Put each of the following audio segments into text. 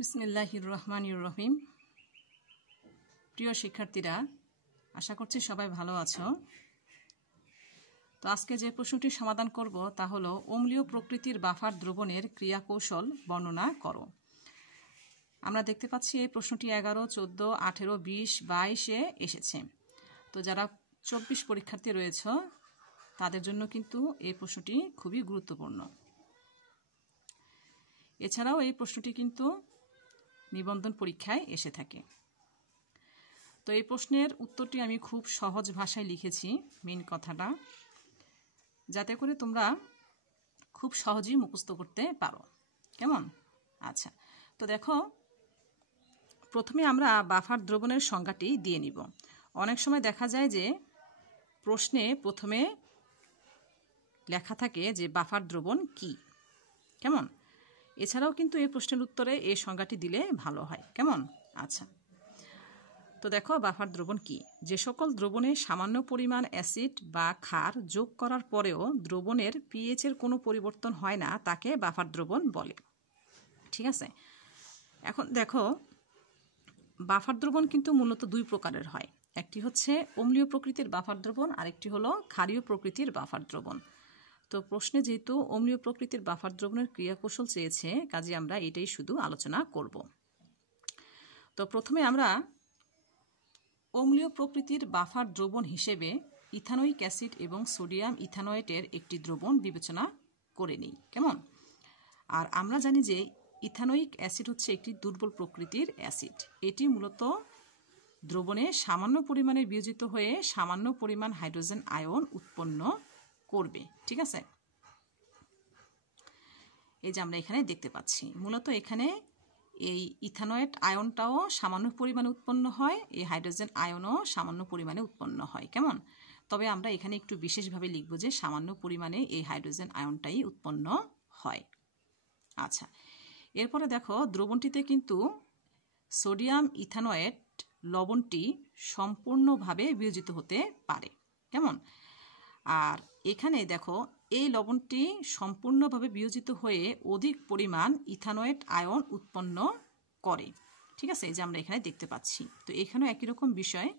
বিসমিল্লাহির রহমানির রহিম। প্রিয় শিক্ষার্থীরা, আশা করছি সবাই ভালো আছো। তো আজকে যে প্রশ্নটি সমাধান করব তা হলো অম্লীয় প্রকৃতির বাফার দ্রবণের ক্রিয়া কৌশল বর্ণনা করো। আমরা দেখতে পাচ্ছি এই প্রশ্নটি 11, 14, 18, 20, 22-এ এসেছে। তো যারা 24 পরীক্ষার্থী রয়েছে তাদের জন্য কিন্তু এই প্রশ্নটি খুবই গুরুত্বপূর্ণ। এছাড়াও এই প্রশ্নটি কিন্তু নিবন্ধন পরীক্ষায় এসে থাকে। তো এই প্রশ্নের উত্তরটি আমি খুব সহজ ভাষায় লিখেছি, মেন কথাটা, যাতে করে তোমরা খুব সহজেই মুখস্থ করতে পারো। কেমন? আচ্ছা, তো দেখো, প্রথমে আমরা বাফার দ্রবণের সংজ্ঞাটি দিয়ে নিব। অনেক সময় দেখা যায় যে প্রশ্নে প্রথমে লেখা থাকে যে বাফার দ্রবণ কি। কেমন? এছাড়াও কিন্তু এই প্রশ্নের উত্তরে এই সংজ্ঞাটি দিলে ভালো হয়। কেমন? আচ্ছা, তো দেখো, বাফার দ্রবণ কি? যে সকল দ্রবণে সামান্য পরিমাণ অ্যাসিড বা ক্ষার যোগ করার পরেও দ্রবণের পিএইচের কোনো পরিবর্তন হয় না তাকে বাফার দ্রবণ বলে। ঠিক আছে, এখন দেখো, বাফার দ্রবণ কিন্তু মূলত দুই প্রকারের হয়। একটি হচ্ছে অম্লীয় প্রকৃতির বাফার দ্রবণ, আরেকটি হলো ক্ষারীয় প্রকৃতির বাফার দ্রবণ। তো প্রশ্নে যেহেতু অম্লীয় প্রকৃতির বাফার দ্রবণের ক্রিয়াকৌশল চেয়েছে, কাজে আমরা এটাই শুধু আলোচনা করব। তো প্রথমে আমরা অম্লীয় প্রকৃতির বাফার দ্রবণ হিসেবে ইথানোয়িক অ্যাসিড এবং সোডিয়াম ইথানয়েটের একটি দ্রবণ বিবেচনা করে নিই। কেমন? আর আমরা জানি যে ইথানোয়িক অ্যাসিড হচ্ছে একটি দুর্বল প্রকৃতির অ্যাসিড। এটি মূলত দ্রবণে সামান্য পরিমাণে বিয়োজিত হয়ে সামান্য পরিমাণ হাইড্রোজেন আয়ন উৎপন্ন করবে। ঠিক আছে, এই যে আমরা এখানে দেখতে পাচ্ছি, মূলত এখানে এই ইথানয়েট আয়নটাও সামান্য পরিমাণে উৎপন্ন হয়, এই হাইড্রোজেন আয়নও সামান্য পরিমাণে উৎপন্ন হয়। কেমন? তবে আমরা এখানে একটু বিশেষভাবে লিখব যে সামান্য পরিমাণে এই হাইড্রোজেন আয়নটাই উৎপন্ন হয়। আচ্ছা, এরপরে দেখো, দ্রবণটিতে কিন্তু সোডিয়াম ইথানয়েট লবণটি সম্পূর্ণভাবে বিয়োজিত হতে পারে। কেমন? আর এখানে দেখো, এই লবণটি সম্পূর্ণভাবে বিয়োজিত হয়ে অধিক পরিমাণ ইথানয়েট আয়ন উৎপন্ন করে। ঠিক আছে, এই যে আমরা এখানে দেখতে পাচ্ছি। তো এখানেও একই রকম বিষয়,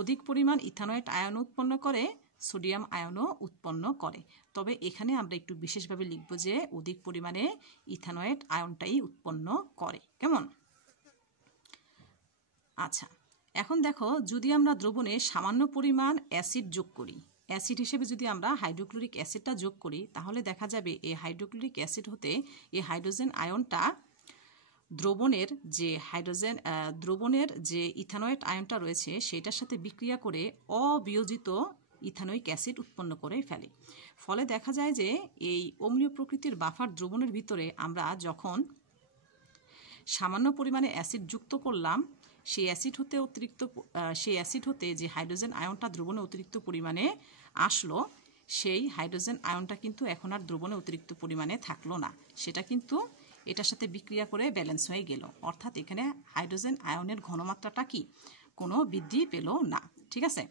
অধিক পরিমাণ ইথানয়েট আয়ন উৎপন্ন করে, সোডিয়াম আয়নও উৎপন্ন করে। তবে এখানে আমরা একটু বিশেষভাবে লিখব যে অধিক পরিমাণে ইথানয়েট আয়নটাই উৎপন্ন করে। কেমন? আচ্ছা, এখন দেখো, যদি আমরা দ্রবণে সামান্য পরিমাণ অ্যাসিড যোগ করি, অ্যাসিড হিসেবে যদি আমরা হাইড্রোক্লোরিক অ্যাসিডটা যোগ করি, তাহলে দেখা যাবে এই হাইড্রোক্লোরিক অ্যাসিড হতে এই হাইড্রোজেন আয়নটা দ্রবণের যে ইথানয়েট আয়নটা রয়েছে সেটার সাথে বিক্রিয়া করে অবিয়োজিত ইথানোয়িক অ্যাসিড উৎপন্ন করে ফেলে। ফলে দেখা যায় যে এই অম্লীয় প্রকৃতির বাফার দ্রবণের ভিতরে আমরা যখন সামান্য পরিমাণে অ্যাসিড যুক্ত করলাম, সেই অ্যাসিড হতে যে হাইড্রোজেন আয়নটা দ্রবণে অতিরিক্ত পরিমাণে আসলো, সেই হাইড্রোজেন আয়নটা কিন্তু এখন আর দ্রবণে অতিরিক্ত পরিমাণে থাকলো না, সেটা কিন্তু এটার সাথে বিক্রিয়া করে ব্যালেন্স হয়ে গেল। অর্থাৎ এখানে হাইড্রোজেন আয়নের ঘনমাত্রাটা কি কোনো বৃদ্ধি পেল না। ঠিক আছে,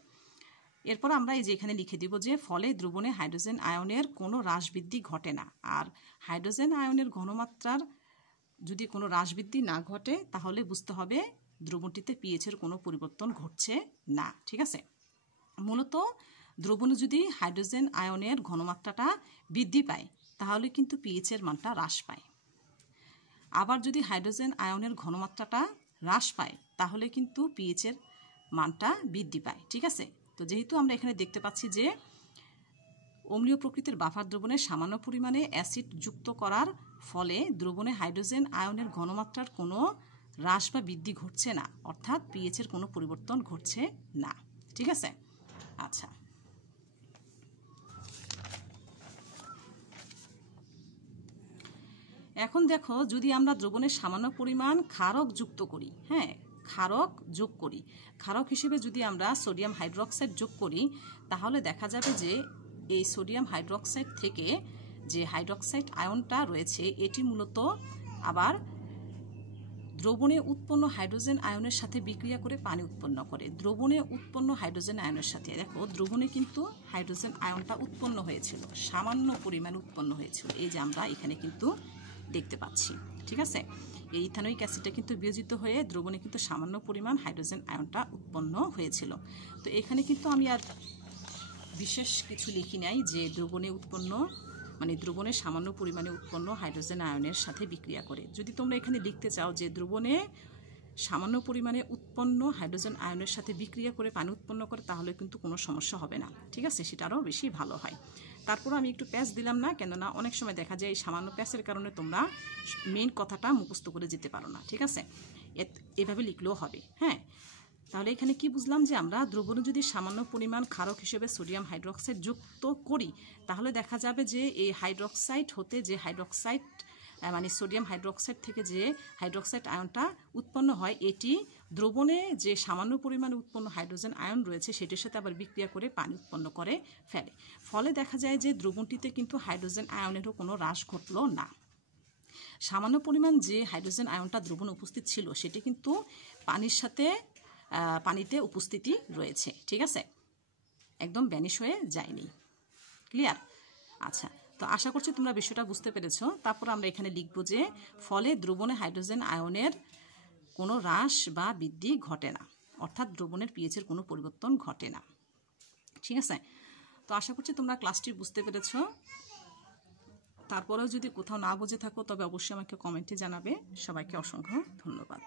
এরপর আমরা এই যে এখানে লিখে দিব যে ফলে দ্রবণে হাইড্রোজেন আয়নের কোনো হ্রাস বৃদ্ধি ঘটে না। আর হাইড্রোজেন আয়নের ঘনমাত্রার যদি কোনো হ্রাস বৃদ্ধি না ঘটে, তাহলে বুঝতে হবে দ্রবণটিতে পিএইচের কোনো পরিবর্তন ঘটছে না। ঠিক আছে, মূলত দ্রবণে যদি হাইড্রোজেন আয়নের ঘনমাত্রাটা বৃদ্ধি পায়, তাহলে কিন্তু পিএইচের মানটা হ্রাস পায়। আবার যদি হাইড্রোজেন আয়নের ঘনমাত্রাটা হ্রাস পায়, তাহলে কিন্তু পিএইচের মানটা বৃদ্ধি পায়। ঠিক আছে, তো যেহেতু আমরা এখানে দেখতে পাচ্ছি যে অম্লীয় প্রকৃতির বাফার দ্রবণে সামান্য পরিমাণে অ্যাসিড যুক্ত করার ফলে দ্রবণে হাইড্রোজেন আয়নের ঘনমাত্রার কোনো হ্রাস বা বৃদ্ধি ঘটছে না, অর্থাৎ পিএইচের কোনো পরিবর্তন ঘটছে না। ঠিক আছে, আচ্ছা, এখন দেখো, যদি আমরা দ্রবণে সামান্য পরিমাণ ক্ষারক যুক্ত করি, ক্ষারক যোগ করি, ক্ষারক হিসেবে যদি আমরা সোডিয়াম হাইড্রোক্সাইড যোগ করি, তাহলে দেখা যাবে যে এই সোডিয়াম হাইড্রোক্সাইড থেকে যে হাইড্রোক্সাইড আয়নটা রয়েছে, এটি মূলত আবার দ্রবণে উৎপন্ন হাইড্রোজেন আয়নের সাথে বিক্রিয়া করে পানি উৎপন্ন করে। দ্রবণে উৎপন্ন হাইড্রোজেন আয়নের সাথে দেখো, দ্রবণে কিন্তু হাইড্রোজেন আয়নটা উৎপন্ন হয়েছিল, সামান্য পরিমাণ উৎপন্ন হয়েছিল, এই যে আমরা এখানে কিন্তু দেখতে পাচ্ছি। ঠিক আছে, এই ইথানোয়িক অ্যাসিডটা কিন্তু বিয়োজিত হয়ে দ্রবণে কিন্তু সামান্য পরিমাণ হাইড্রোজেন আয়নটা উৎপন্ন হয়েছিল। তো এখানে কিন্তু আমি আর বিশেষ কিছু লিখি নাই যে দ্রবণে উৎপন্ন মানে দ্রবণে সামান্য পরিমাণে উৎপন্ন হাইড্রোজেন আয়নের সাথে বিক্রিয়া করে। যদি তোমরা এখানে লিখতে চাও যে দ্রবণে সামান্য পরিমাণে উৎপন্ন হাইড্রোজেন আয়নের সাথে বিক্রিয়া করে পানি উৎপন্ন করে, তাহলে কিন্তু কোনো সমস্যা হবে না। ঠিক আছে, সেটা আরও বেশি ভালো হয়। তারপর আমি একটু প্যাচ দিলাম না, কেননা অনেক সময় দেখা যায় এই সামান্য প্যাচের কারণে তোমরা মেইন কথাটা মুখস্থ করে যেতে পারো না। ঠিক আছে, এভাবে লিখলেও হবে। হ্যাঁ, তাহলে এখানে কি বুঝলাম যে আমরা দ্রবণে যদি সামান্য পরিমাণ ক্ষারক হিসেবে সোডিয়াম হাইড্রোক্সাইড যুক্ত করি, তাহলে দেখা যাবে যে এই হাইড্রোক্সাইড হতে যে হাইড্রোক্সাইড মানে সোডিয়াম হাইড্রোক্সাইড থেকে যে হাইড্রোক্সাইড আয়নটা উৎপন্ন হয়, এটি দ্রবণে যে সামান্য পরিমাণে উৎপন্ন হাইড্রোজেন আয়ন রয়েছে সেটির সাথে আবার বিক্রিয়া করে পানি উৎপন্ন করে ফেলে। ফলে দেখা যায় যে দ্রবণটিতে কিন্তু হাইড্রোজেন আয়নেরও কোনো হ্রাস ঘটলো না। সামান্য পরিমাণ যে হাইড্রোজেন আয়নটা দ্রবণে উপস্থিত ছিল সেটি কিন্তু পানির সাথে পানিতে উপস্থিতি রয়েছে। ঠিক আছে, একদম ভ্যানিশ হয়ে যায়নি। ক্লিয়ার? আচ্ছা, তো আশা করছি তোমরা বিষয়টা বুঝতে পেরেছো। তারপর আমরা এখানে লিখব যে ফলে দ্রবণে হাইড্রোজেন আয়নের কোনো হ্রাস বা বৃদ্ধি ঘটে না, অর্থাৎ দ্রবণের পিএইচের কোনো পরিবর্তন ঘটে না। ঠিক আছে, তো আশা করছি তোমরা ক্লাসটি বুঝতে পেরেছো। তারপরেও যদি কোথাও না বুঝে থাকো তবে অবশ্যই আমাকে কমেন্টে জানাবে। সবাইকে অসংখ্য ধন্যবাদ।